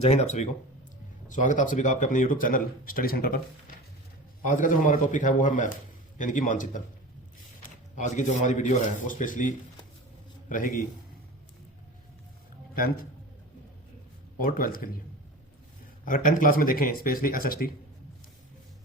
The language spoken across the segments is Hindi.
जय हिंद आप सभी को। स्वागत है आप सभी का आपके अपने YouTube चैनल स्टडी सेंटर पर। आज का जो हमारा टॉपिक है वो है मैप यानी कि मानचित्र। आज की जो हमारी वीडियो है वो स्पेशली रहेगी 10th और 12th के लिए। अगर 10th क्लास में देखें स्पेशली SST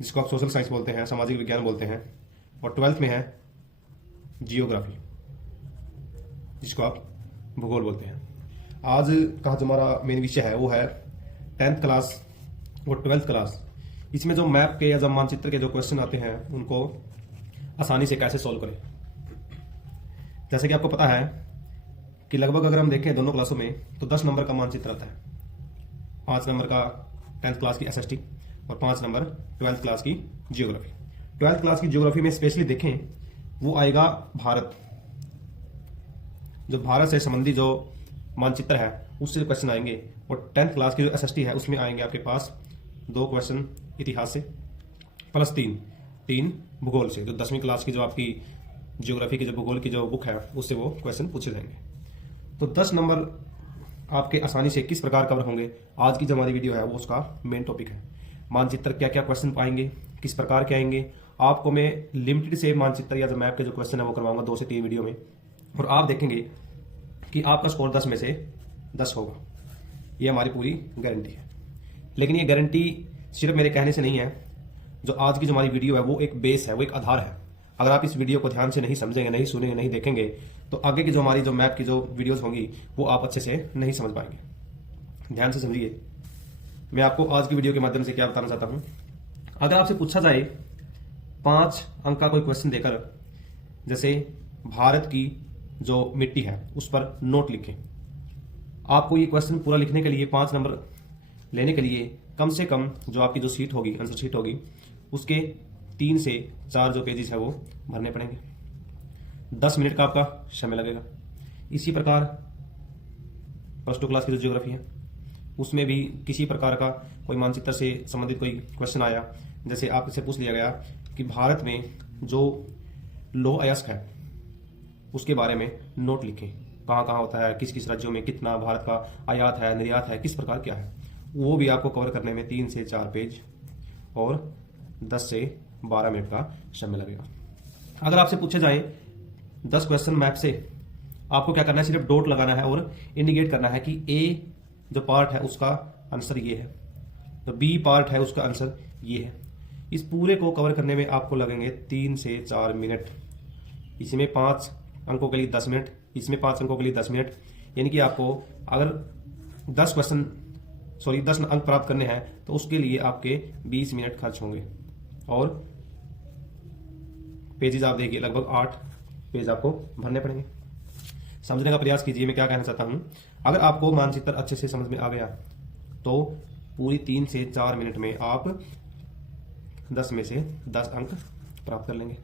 जिसको आप सोशल साइंस बोलते हैं, सामाजिक विज्ञान बोलते हैं, और 12th में है जियोग्राफी जिसको आप भूगोल बोलते हैं। आज का जो हमारा मेन विषय है वो है 10th क्लास और 12th क्लास। इसमें जो मैप के या जो मानचित्र के जो क्वेश्चन आते हैं उनको आसानी से कैसे सॉल्व करें। जैसे कि आपको पता है कि लगभग अगर हम देखें दोनों क्लासों में तो 10 नंबर का मानचित्र आता है। 5 नंबर का 10th क्लास की SST और 5 नंबर 12th क्लास की जियोग्राफी। 12th क्लास की जियोग्राफी में स्पेशली देखें वो आएगा भारत, जो भारत से संबंधी जो मानचित्र है उससे क्वेश्चन आएंगे। और 10th क्लास की जो SST है उसमें आएंगे आपके पास 2 क्वेश्चन इतिहास से प्लस 3 भूगोल से। जो 10वीं क्लास की जो आपकी जियोग्राफी की जो भूगोल की जो बुक है उससे वो क्वेश्चन पूछे जाएंगे। तो 10 नंबर आपके आसानी से किस प्रकार कवर होंगे, आज की जो हमारी वीडियो है वो उसका मेन टॉपिक है। मानचित्र क्या क्या क्वेश्चन पाएंगे, किस प्रकार के आएंगे, आपको मैं लिमिटेड से मानचित्र या जो मैप के जो क्वेश्चन है वो करवाऊंगा 2 से 3 वीडियो में, और आप देखेंगे कि आपका स्कोर 10 में से 10 होगा। ये हमारी पूरी गारंटी है। लेकिन ये गारंटी सिर्फ मेरे कहने से नहीं है। जो आज की जो हमारी वीडियो है वो एक बेस है, वो एक आधार है। अगर आप इस वीडियो को ध्यान से नहीं समझेंगे, नहीं सुनेंगे, नहीं देखेंगे तो आगे की जो हमारी जो मैप की जो वीडियोस होंगी वो आप अच्छे से नहीं समझ पाएंगे। ध्यान से समझिए, मैं आपको आज की वीडियो के माध्यम से क्या बताना चाहता हूं। अगर आपसे पूछा जाए 5 अंक का कोई क्वेश्चन देकर, जैसे भारत की जो मिट्टी है उस पर नोट लिखें, आपको ये क्वेश्चन पूरा लिखने के लिए 5 नंबर लेने के लिए कम से कम जो आपकी जो शीट होगी, आंसर शीट होगी, उसके 3 से 4 जो पेजेस है वो भरने पड़ेंगे। 10 मिनट का आपका समय लगेगा। इसी प्रकार प्लस 2 क्लास की जो ज्योग्राफी है उसमें भी किसी प्रकार का कोई मानचित्र से संबंधित कोई क्वेश्चन आया, जैसे आपसे पूछ लिया गया कि भारत में जो लौह अयस्क है उसके बारे में नोट लिखें, कहाँ कहाँ होता है, किस किस राज्यों में कितना भारत का आयात है, निर्यात है, किस प्रकार क्या है, वो भी आपको कवर करने में 3 से 4 पेज और 10 से 12 मिनट का समय लगेगा। अगर आपसे पूछे जाए 10 क्वेश्चन मैप से, आपको क्या करना है, सिर्फ डॉट लगाना है और इंडिकेट करना है कि ए जो पार्ट है उसका आंसर ये है, तो बी पार्ट है उसका आंसर ये है। इस पूरे को कवर करने में आपको लगेंगे 3 से 4 मिनट। इसमें 5 अंकों के लिए 10 मिनट, इसमें 5 अंकों के लिए 10 मिनट, यानी कि आपको अगर 10 अंक प्राप्त करने हैं तो उसके लिए आपके 20 मिनट खर्च होंगे। और पेजेस आप देखिए, लगभग 8 पेज आपको भरने पड़ेंगे। समझने का प्रयास कीजिए मैं क्या कहना चाहता हूं। अगर आपको मानचित्र अच्छे से समझ में आ गया तो पूरी 3 से 4 मिनट में आप 10 में से 10 अंक प्राप्त कर लेंगे।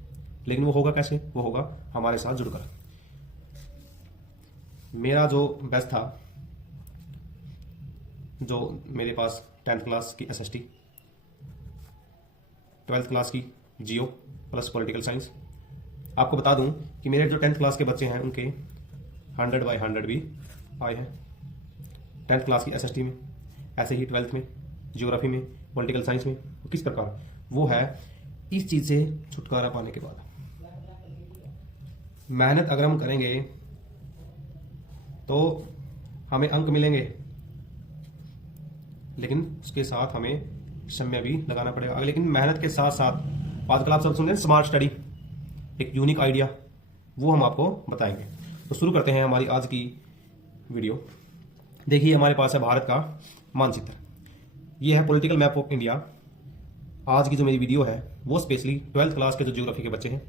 लेकिन वो होगा कैसे? वो होगा हमारे साथ जुड़कर। मेरा जो बैच था, जो मेरे पास 10th क्लास की SST, 12th क्लास की जियो प्लस पॉलिटिकल साइंस, आपको बता दूं कि मेरे जो 10th क्लास के बच्चे हैं उनके 100 बाय 100 भी आए हैं 10th क्लास की SST में। ऐसे ही 12th में, जियोग्राफी में, पॉलिटिकल साइंस में। किस प्रकार? वो है इस चीज से छुटकारा पाने के बाद मेहनत अगर हम करेंगे तो हमें अंक मिलेंगे, लेकिन उसके साथ हमें समय भी लगाना पड़ेगा। लेकिन मेहनत के साथ साथ आजकल आप सब सुन रहे हैं स्मार्ट स्टडी, एक यूनिक आइडिया, वो हम आपको बताएंगे। तो शुरू करते हैं हमारी आज की वीडियो। देखिए हमारे पास है भारत का मानचित्र, ये है पॉलिटिकल मैप ऑफ इंडिया। आज की जो मेरी वीडियो है वो स्पेशली 12th क्लास के जो ज्योग्राफी के बच्चे हैं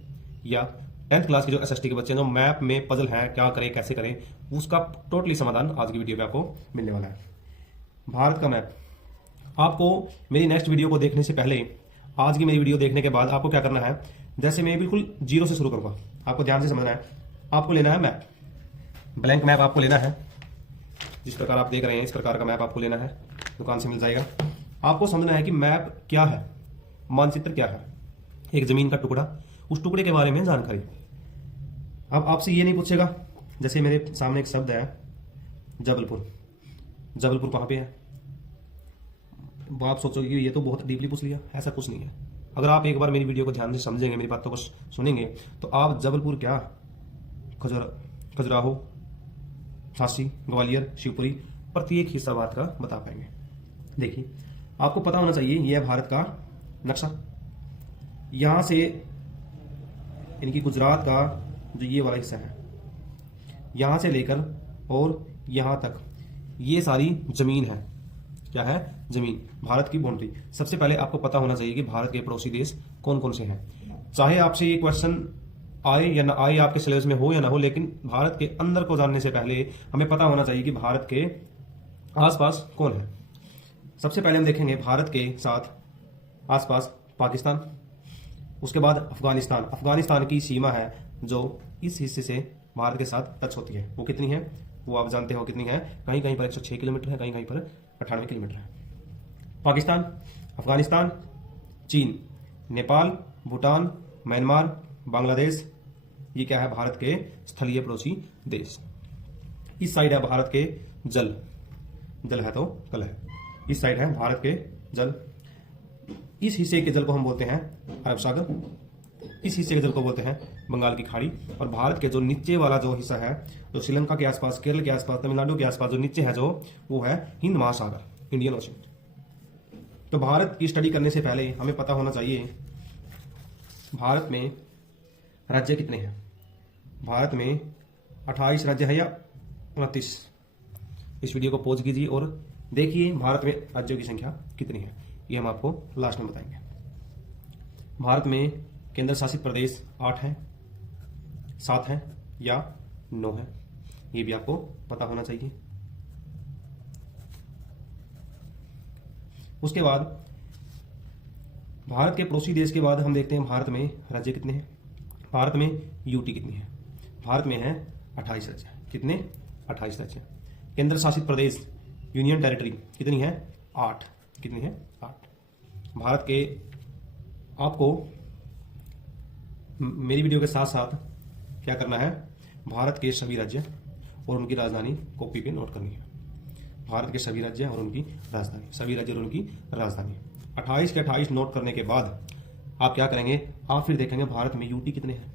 या 10th क्लास के जो SST के बच्चे हैं, जो मैप में पजल हैं, क्या करें कैसे करें, उसका टोटली समाधान आज की वीडियो में आपको मिलने वाला है। भारत का मैप। आपको मेरी नेक्स्ट वीडियो को देखने से पहले, आज की मेरी वीडियो देखने के बाद आपको क्या करना है, जैसे मैं बिल्कुल जीरो से शुरू करूंगा, आपको ध्यान से समझना है। आपको लेना है मैप, ब्लैंक मैप आपको लेना है। जिस प्रकार आप देख रहे हैं इस प्रकार का मैप आपको लेना है, दुकान से मिल जाएगा। आपको समझना है कि मैप क्या है, मानचित्र क्या है। एक जमीन का टुकड़ा, उस टुकड़े के बारे में जानकारी। अब आपसे ये नहीं पूछेगा, जैसे मेरे सामने एक शब्द है जबलपुर। जबलपुर कहाँ पे है? वो आप सोचोगे कि ये तो बहुत डीपली पूछ लिया, ऐसा कुछ नहीं है। अगर आप एक बार मेरी वीडियो को ध्यान से समझेंगे, मेरी बातों को सुनेंगे, तो आप जबलपुर क्या, खजुराहो, झांसी, ग्वालियर, शिवपुरी, प्रत्येक हिस्सा भारत का बता पाएंगे। देखिए, आपको पता होना चाहिए यह है भारत का नक्शा। यहां से इनकी गुजरात का जो ये वाला हिस्सा है, यहां से लेकर और यहां तक ये सारी जमीन है। क्या है? जमीन, भारत की बाउंड्री। सबसे पहले आपको पता होना चाहिए कि भारत के पड़ोसी देश कौन कौन से हैं। चाहे आपसे ये क्वेश्चन आए या ना आए, आपके सिलेबस में हो या ना हो, लेकिन भारत के अंदर को जानने से पहले हमें पता होना चाहिए कि भारत के आसपास कौन है। सबसे पहले हम देखेंगे भारत के साथ आसपास पाकिस्तान, उसके बाद अफगानिस्तान। अफगानिस्तान की सीमा है जो इस हिस्से से भारत के साथ टच होती है, वो कितनी है? वो आप जानते हो कितनी है। कहीं कहीं पर 106 किलोमीटर है, कहीं कहीं पर 98 किलोमीटर है। पाकिस्तान, अफगानिस्तान, चीन, नेपाल, भूटान, म्यांमार, बांग्लादेश, ये क्या है? भारत के स्थलीय पड़ोसी देश। इस साइड है भारत के जल, जल है तो कल है। इस साइड है भारत के जल। इस हिस्से के जल को हम बोलते हैं अरब सागर, इस हिस्से के जल को बोलते हैं बंगाल की खाड़ी। और भारत के जो नीचे वाला जो हिस्सा है, जो श्रीलंका के आसपास, केरल के आसपास, तमिलनाडु के आसपास जो नीचे है, जो वो है हिंद महासागर, इंडियन ओशन। तो भारत की स्टडी करने से पहले हमें पता होना चाहिए भारत में राज्य कितने हैं। भारत में 28 राज्य है या 29? इस वीडियो को पॉज कीजिए और देखिए भारत में राज्यों की संख्या कितनी है। ये हम आपको लास्ट में बताएंगे। भारत में केंद्र शासित प्रदेश 8 हैं, 7 हैं या 9 हैं, ये भी आपको पता होना चाहिए। उसके बाद भारत के पड़ोसी देश के बाद हम देखते हैं भारत में राज्य कितने हैं। भारत में यूटी कितनी है? भारत में है 28 राज्य। कितने? 28 राज्य। केंद्र शासित प्रदेश, यूनियन टेरिटरी कितनी है? 8। कितनी है? 8। भारत के, आपको मेरी वीडियो के साथ साथ क्या करना है? भारत के सभी राज्य और उनकी राजधानी कॉपी पे नोट करनी है। भारत के सभी राज्य और उनकी राजधानी, सभी राज्य और उनकी राजधानी 28 के 28 नोट करने के बाद आप क्या करेंगे? आप फिर देखेंगे भारत में यूटी कितने हैं।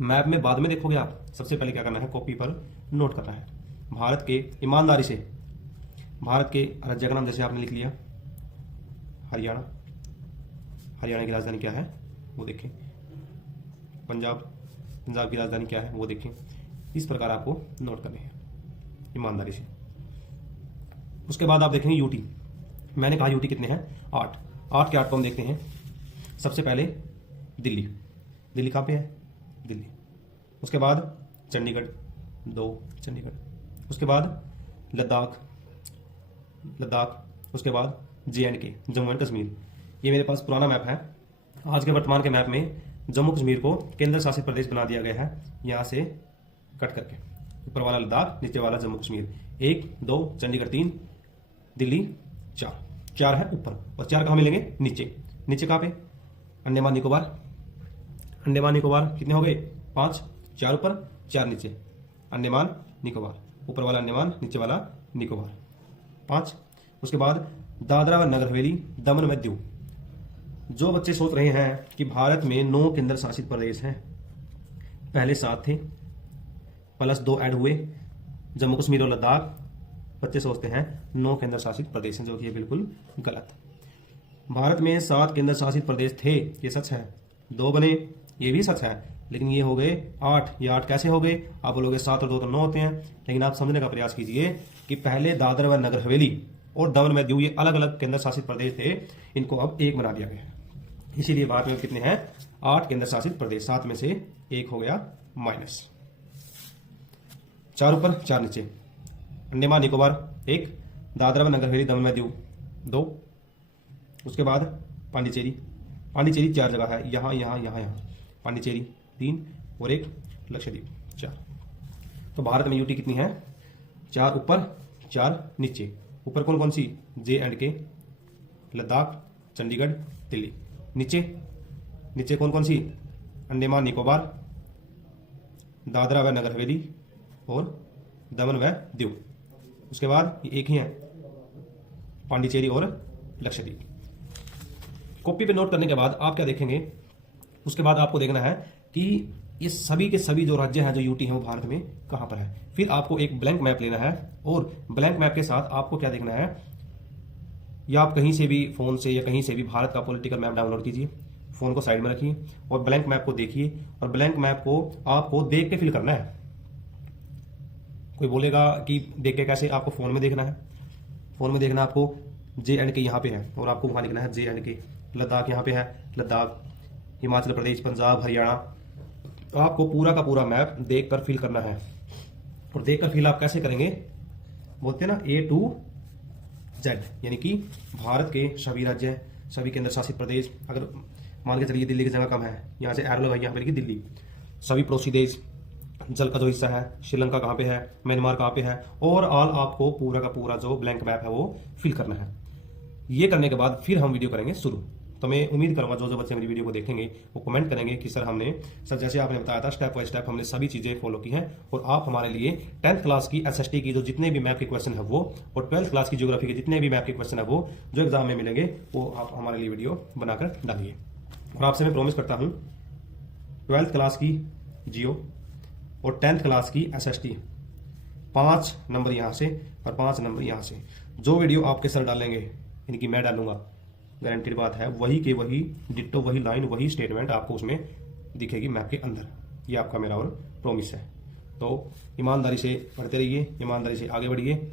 मैप में बाद में देखोगे आप, सबसे पहले क्या करना है? कॉपी पर नोट करना है। भारत के, ईमानदारी से भारत के राज्य का नाम जैसे आपने लिख लिया हरियाणा, हरियाणा की राजधानी क्या है वो देखें। पंजाब, पंजाब की राजधानी क्या है वो देखें। इस प्रकार आपको नोट करने हैं ईमानदारी से। उसके बाद आप देखेंगे यूटी। मैंने कहा यूटी कितने हैं? 8। 8 के 8 को हम देखते हैं। सबसे पहले दिल्ली, दिल्ली कहाँ पे है? दिल्ली। उसके बाद चंडीगढ़, 2 चंडीगढ़। उसके बाद लद्दाख, लद्दाख। उसके बाद JNK, जम्मू एंड कश्मीर। ये मेरे पास पुराना मैप है। आज के वर्तमान के मैप में जम्मू कश्मीर को केंद्र शासित प्रदेश बना दिया गया है, यहाँ से कट करके। ऊपर वाला लद्दाख, नीचे वाला जम्मू कश्मीर। 1, 2 चंडीगढ़, 3 दिल्ली, 4 है ऊपर। और 4 कहाँ मिलेंगे? नीचे। नीचे कहाँ पे? अंडमान निकोबार। अंडमान निकोबार कितने हो गए? 5। 4 ऊपर, 4 नीचे। अंडमान निकोबार, ऊपर वाला अंडमान, नीचे वाला निकोबार, 5। उसके बाद दादरा व नगर हवेली, दमन व दीव। जो बच्चे सोच रहे हैं कि भारत में 9 केंद्र शासित प्रदेश हैं, पहले 7 थे प्लस 2 ऐड हुए, जम्मू कश्मीर और लद्दाख। बच्चे सोचते हैं 9 केंद्र शासित प्रदेश हैं, जो कि ये बिल्कुल गलत। भारत में 7 केंद्र शासित प्रदेश थे, ये सच है। 2 बने, ये भी सच है। लेकिन ये हो गए 8। ये 8 कैसे हो गए? आप बोलोगे 7 और 2 तो 9 होते हैं। लेकिन आप समझने का प्रयास कीजिए कि पहले दादरा व नगर हवेली और दमन व दीव, ये अलग अलग केंद्र शासित प्रदेश थे, इनको अब एक बना दिया गया। इसीलिए भारत में कितने हैं? 8 केंद्र शासित प्रदेश। 7 में से 1 हो गया माइनस। 4 ऊपर, 4 नीचे। अंडमान निकोबार 1, दादरा व नगर हवेली, दमन व दीव 2। उसके बाद पांडिचेरी, पांडिचेरी 4 जगह है, यहाँ यहाँ यहाँ यहाँ। पांडिचेरी 3 और 1 लक्षद्वीप 4। तो भारत में यूटी कितनी है? 4 ऊपर, 4 नीचे। ऊपर कौन कौन सी? JNK, लद्दाख, चंडीगढ़, दिल्ली। नीचे, नीचे कौन कौन सी? अंडमान निकोबार, दादरा व नगर हवेली और दमन व दीव। उसके बाद ये एक ही है, पांडिचेरी और लक्षद्वीप। कॉपी पे नोट करने के बाद आप क्या देखेंगे, उसके बाद आपको देखना है कि ये सभी के सभी जो राज्य हैं, जो यूटी हैं, वो भारत में कहाँ पर है। फिर आपको एक ब्लैंक मैप लेना है और ब्लैंक मैप के साथ आपको क्या देखना है, या आप कहीं से भी फोन से या कहीं से भी भारत का पॉलिटिकल मैप डाउनलोड कीजिए, फोन को साइड में रखिए और ब्लैंक मैप को देखिए, और ब्लैंक मैप को आपको देख के फिल करना है। कोई बोलेगा कि देख के कैसे, आपको फोन में देखना है। फोन में देखना आपको JNK यहाँ पे है और आपको वहां लिखना है JNK। लद्दाख यहाँ पे है, लद्दाख, हिमाचल प्रदेश, पंजाब, हरियाणा। आपको पूरा का पूरा मैप देख कर फिल करना है। और देख कर फिल आप कैसे करेंगे, बोलते हैं ना A to Z, यानी कि भारत के सभी राज्य, सभी केंद्र शासित प्रदेश, अगर मान के चलिए दिल्ली की जगह कम है, यहाँ से एरो लगाइए, यहाँ पे लिखिए दिल्ली। सभी पड़ोसी देश, जल का जो हिस्सा है, श्रीलंका कहाँ पे है, म्यांमार कहाँ पे है, और ऑल आपको पूरा का पूरा जो ब्लैंक मैप है वो फिल करना है। ये करने के बाद फिर हम वीडियो करेंगे शुरू। तो मैं उम्मीद करूंगा जो बच्चे मेरी वीडियो को देखेंगे वो कमेंट करेंगे कि सर जैसे आपने बताया था स्टेप बाय स्टेप हमने सभी चीजें फॉलो की हैं, और आप हमारे लिए 10th क्लास की SST की जो जितने भी मैप के क्वेश्चन है वो, और 12th क्लास की ज्योग्राफी के जितने भी मैप के क्वेश्चन है वो जो एग्जाम में मिलेंगे, वो आप हमारे लिए वीडियो बनाकर डालिए। और आपसे मैं प्रॉमिस करता हूँ 12th क्लास की जियो और 10th क्लास की SST 5 नंबर यहाँ से और 5 नंबर यहाँ से, जो वीडियो आपके सर डालेंगे, यानी कि मैं डालूंगा, गारंटीड बात है, वही के वही डिट्टो, वही लाइन, वही स्टेटमेंट आपको उसमें दिखेगी मैप के अंदर। ये आपका मेरा और प्रॉमिस है। तो ईमानदारी से पढ़ते रहिए, ईमानदारी से आगे बढ़िए।